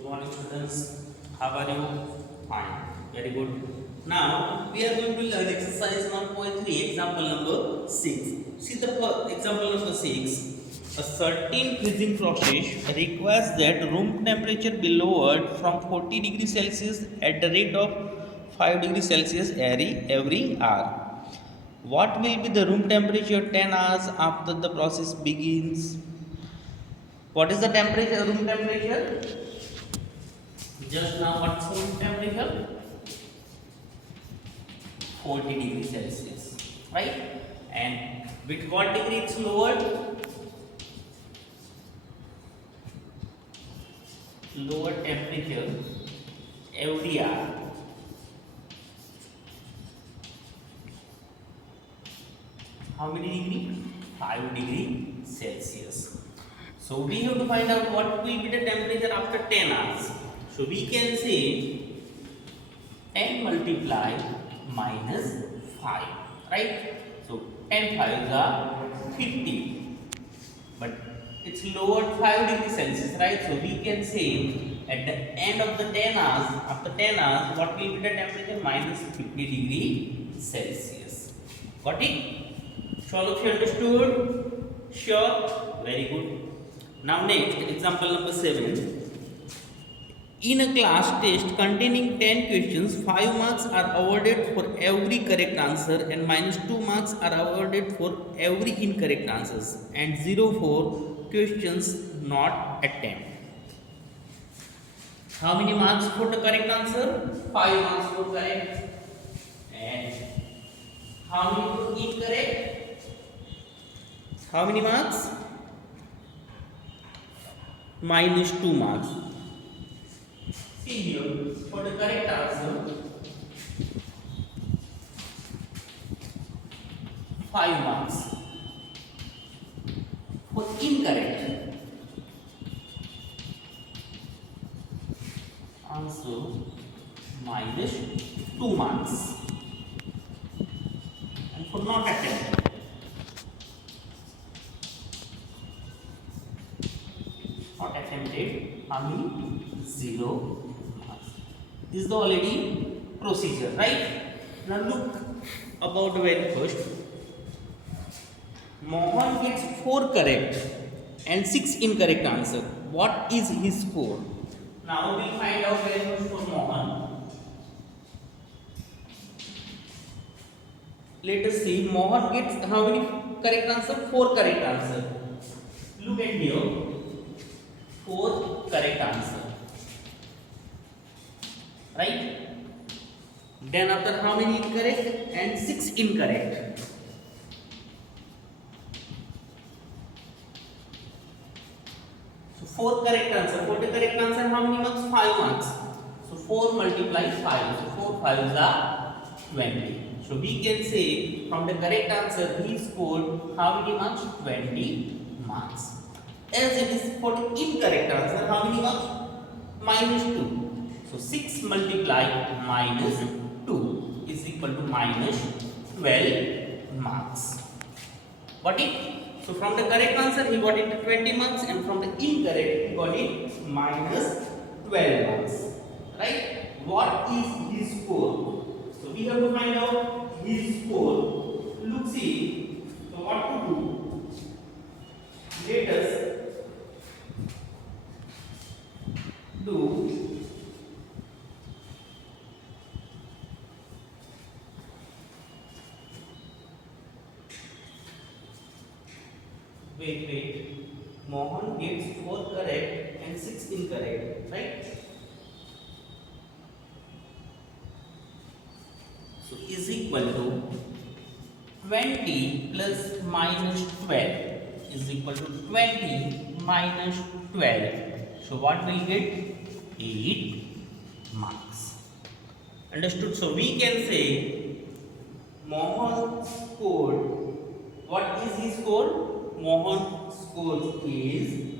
Good morning, students. How are you? Fine. Very good. Now we are going to learn exercise 1.3, example number 6. See the example number 6. A certain freezing process requires that room temperature be lowered from 40 degrees Celsius at the rate of 5 degrees Celsius every hour. What will be the room temperature 10 hours after the process begins? What is the temperature? Room temperature? Just now, what's room temperature? 40 degrees Celsius, right? And with what degree it's lowered? Lower temperature every hour. How many degree? 5 degree Celsius. So we have to find out what will be the temperature after 10 hours. So we can say 10 multiply minus 5, right? So 10 5s are 50, but it's lowered 5 degrees Celsius, right? So we can say at the end of the 10 hours, after 10 hours, what will be the temperature? Minus 50 degree Celsius. Got it? So all of you understood? Sure? Very good. Now next, example number 7. In a class test containing 10 questions, 5 marks are awarded for every correct answer and minus 2 marks are awarded for every incorrect answers and 0 for questions not attempted. How many marks for the correct answer? 5 marks for correct. And how many for incorrect? How many marks? Minus 2 marks. See here, for the correct answer, 5 marks. For incorrect answer, minus 2 marks. And for not attempted, how many? 0 marks. This is the already procedure, right? Now look about the very first. Mohan gets 4 correct and 6 incorrect answer. What is his score? Now we find out very first for Mohan. Let us see. Mohan gets how many correct answer? 4 correct answer. Look at here. 4 correct answer. Right? Then after how many incorrect? And 6 incorrect. So 4 correct answer. For the correct answer, how many marks? 5 marks. So 4 multiply 5. So 4 5s are 20. So we can say from the correct answer he scored how many marks? 20 marks. As it is for the incorrect answer, how many marks? Minus 2. So 6 multiply minus 2 is equal to minus 12 marks. Got it? So from the correct answer he got it 20 marks and from the incorrect he got it minus 12 marks. Right? What is his score? So we have to find out his score. Look, see. So what to do? Let us do wait. Mohan gets 4 correct and 6 incorrect, right? So is equal to 20 plus minus 12 is equal to 20 minus 12. So what will get? 8 marks. Understood? So we can say Mohan scored. What is his score? Mohan scores is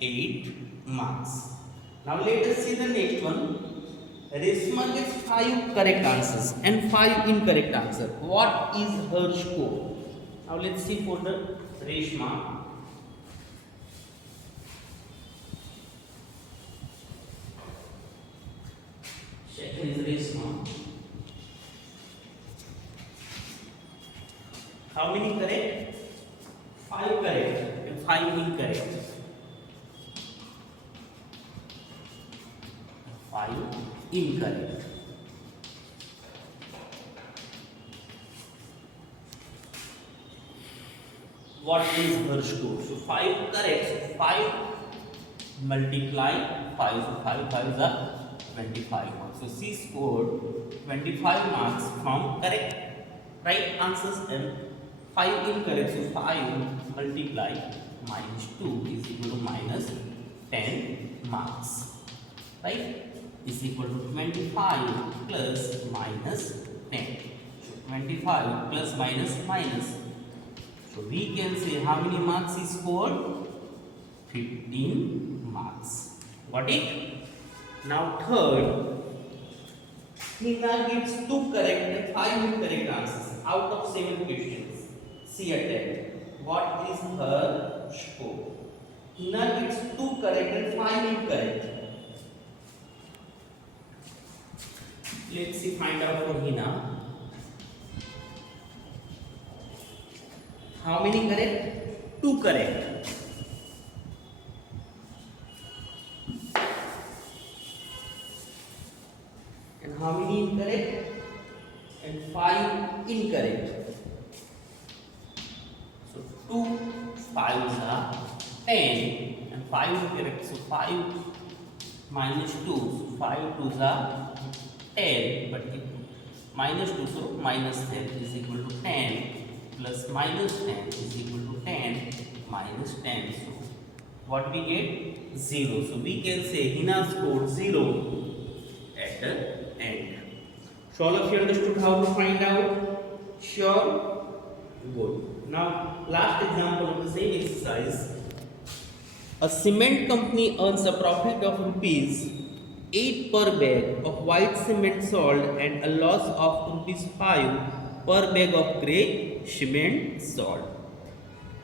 8 marks. Now let us see the next one. Reshma gets 5 correct answers and 5 incorrect answers. What is her score? Now let's see for the Reshma. incorrect. What is her score? So 5 correct. So 5 multiply 5. So 5 is a 25 marks. So she scored 25 marks from correct right answers and 5 incorrect. So 5 multiply minus 2 is equal to minus 10 marks. Right? Is equal to 25 plus minus 10. So 25 plus minus. So we can say how many marks he scored? 15 marks. Got it? Now third, Hina gives 2 correct and 5 incorrect answers out of 7 questions. See attempt. What is her score? Hina gives 2 correct and 5 incorrect. Let's see, find out for Hina. How many correct? 2 correct. And how many incorrect? And 5 incorrect. So 2 5s are 10 and 5 incorrect. So 5 minus 2. So 5 2s are 10. But minus 2, so minus 10 is equal to 10. Plus minus 10 is equal to 10 minus 10. So what we get? 0. So we can say Hina scored 0 at the end. So all of you understood how to find out? Sure? Good. Now last example of the same exercise. A cement company earns a profit of rupees 8 per bag of white cement sold and a loss of rupees 5 per bag of grey cement sold.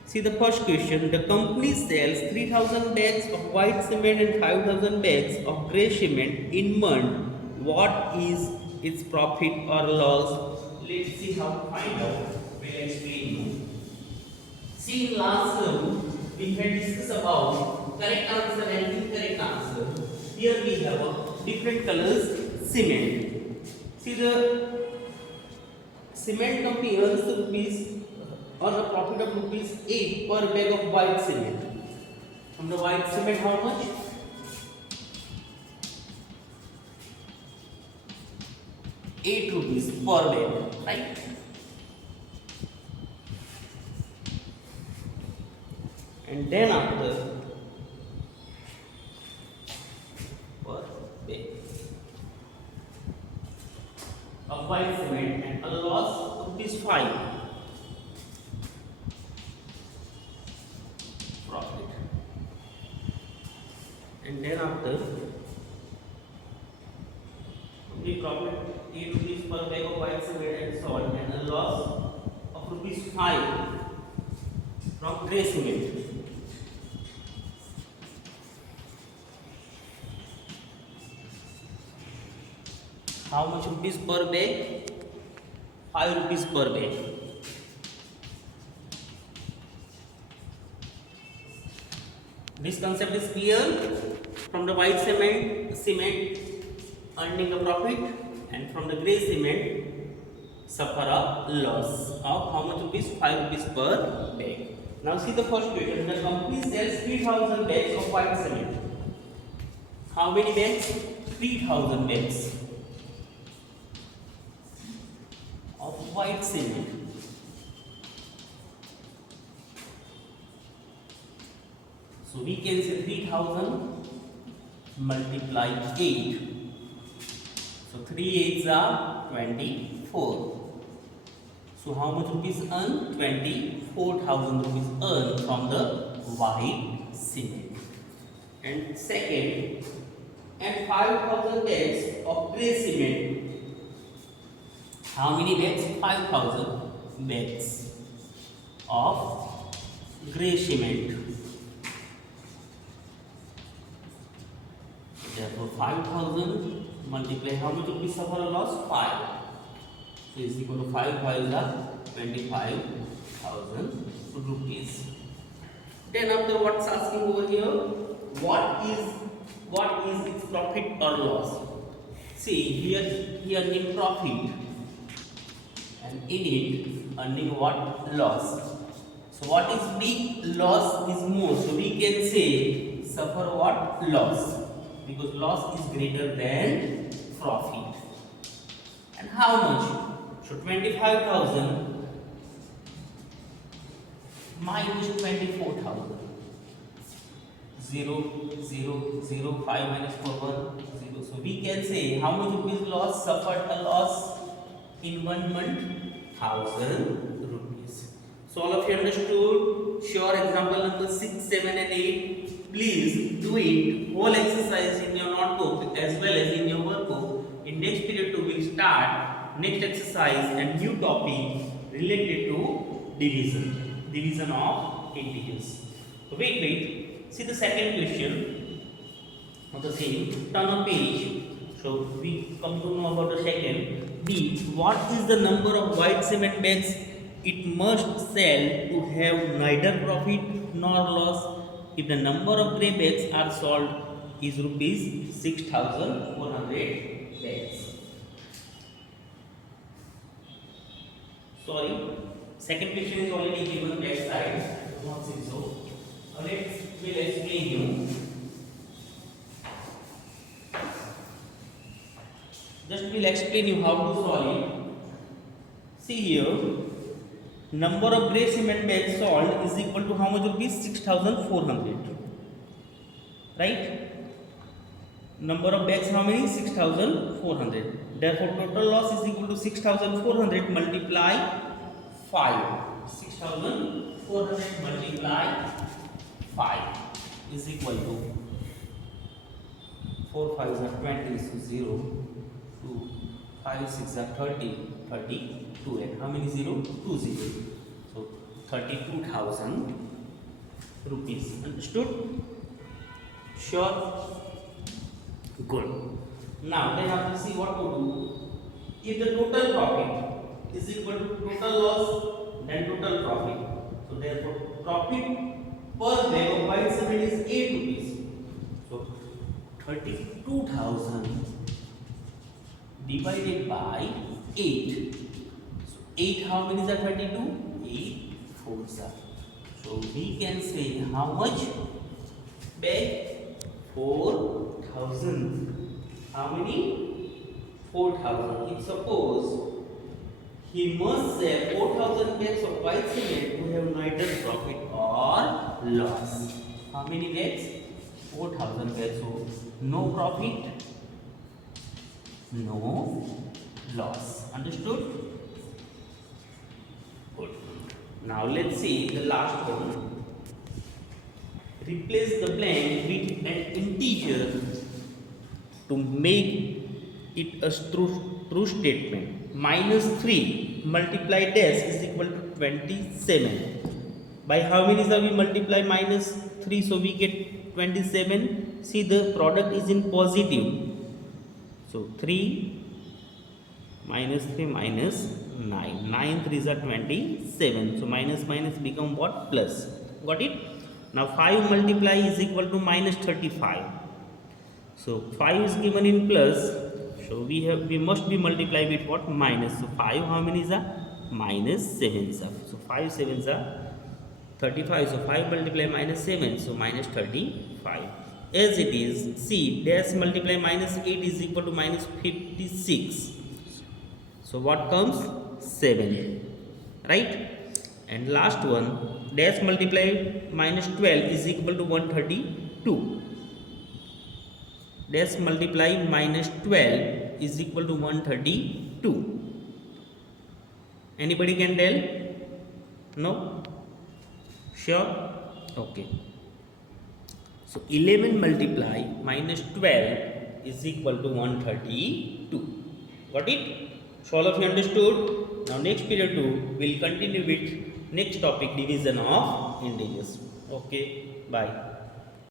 See the first question. The company sells 3000 bags of white cement and 5000 bags of grey cement in month. What is its profit or loss? Let's see how to find out. We'll explain you. See, in last term we had discussed about correct answer and incorrect answer. Here we have a different colors cement. See, the cement company earns a profit of rupees 8 per bag of white cement. From the white cement, how much? 8 rupees per bag, right? And then after per bag of white cement and a loss of rupees 5 profit. And then after we profit 8 rupees per bag of white cement and salt and a loss of rupees 5 from grey cement. How much rupees per bag? 5 rupees per bag. This concept is clear. From the white cement earning a profit, and from the grey cement suffer a loss of how much rupees? 5 rupees per bag. Now see the first question. The company sells 3000 bags of white cement. How many bags? 3000 bags of white cement. So we can say 3000 multiply 8. So 3 8s are 24. So how much rupees earn? 24,000 rupees earned from the white cement. And second, and 5,000 bags of grey cement. How many bags? 5,000 bags of grey cement. Therefore 5,000 multiply how much rupees suffer a loss? 5. So is equal to 5 5 are 25,000 rupees. Then after what's asking over here? What is its profit or loss? See here he earning profit and in it earning what? Loss. So what is big? Loss is more. So we can say suffer what? Loss. Because loss is greater than profit. And how much? So 25,000 minus 24,000. 0, 5 minus 4, 1, 0. So we can say how much rupees loss? Suffered a loss in 1 month? 1,000 rupees. So all of you understood? Sure, example number 6, 7 and 8. Please do it whole exercise in your notebook as well as in your workbook. In next period 2 we will start next exercise and new topic related to division of integers. So wait. See the second question of the same. Turn a page. So we come to know about the second. B. What is the number of white cement bags it must sell to have neither profit nor loss? If the number of grey bags are sold is rupees 6,400 bags. Sorry, second question is already given back side. Not so. We'll explain you. Just we'll explain you how to solve it. See here, number of grey cement bags sold is equal to how much rupees? 6,400. Right? Number of bags how many? 6,400. Therefore, total loss is equal to 6,400 multiply 5. 6,400 multiply 5 is equal to 4 5s are 20, so 0, 2, 5 6 are 30, 32, and how many 0? 2 zeros. So 32,000 rupees. Understood? Sure? Good. Now they have to see what to do. If the total profit is equal to total loss, then total profit. So therefore profit per bag of white cement is 8 rupees. So 32,000 divided by 8. So 8 how many are 32? 8 fours are. So we can say how much? Bag? 4,000. How many? 4,000. If suppose he must sell 4,000 bags of white cement to have neither profit or loss. How many bags? 4,000 bags. So no profit, no loss. Understood? Good. Now let's see the last one. Replace the blank with an integer to make it a true statement. Minus 3 multiply dash is equal to 27. By how many are we multiply minus 3? So we get 27. See, the product is in positive. So 3 minus 3 minus 9. 9 3s are 27. So minus minus become what? Plus. Got it? Now 5 multiply is equal to minus 35. So 5 is given in plus. So we must be multiplied with what? Minus. So 5 how many is that? Minus 7 is that. So 5 7s are 35. So 5 multiply minus 7. So minus 35. As it is, see, dash multiply minus 8 is equal to minus 56. So what comes? 7. Right? And last one, dash multiply minus 12 is equal to 132. Dash multiply minus 12 is equal to 132. Anybody can tell? No? Sure? Okay. So 11 multiply minus 12 is equal to 132. Got it? So all of you understood? Now next period 2 will continue with next topic, division of integers. Okay, bye.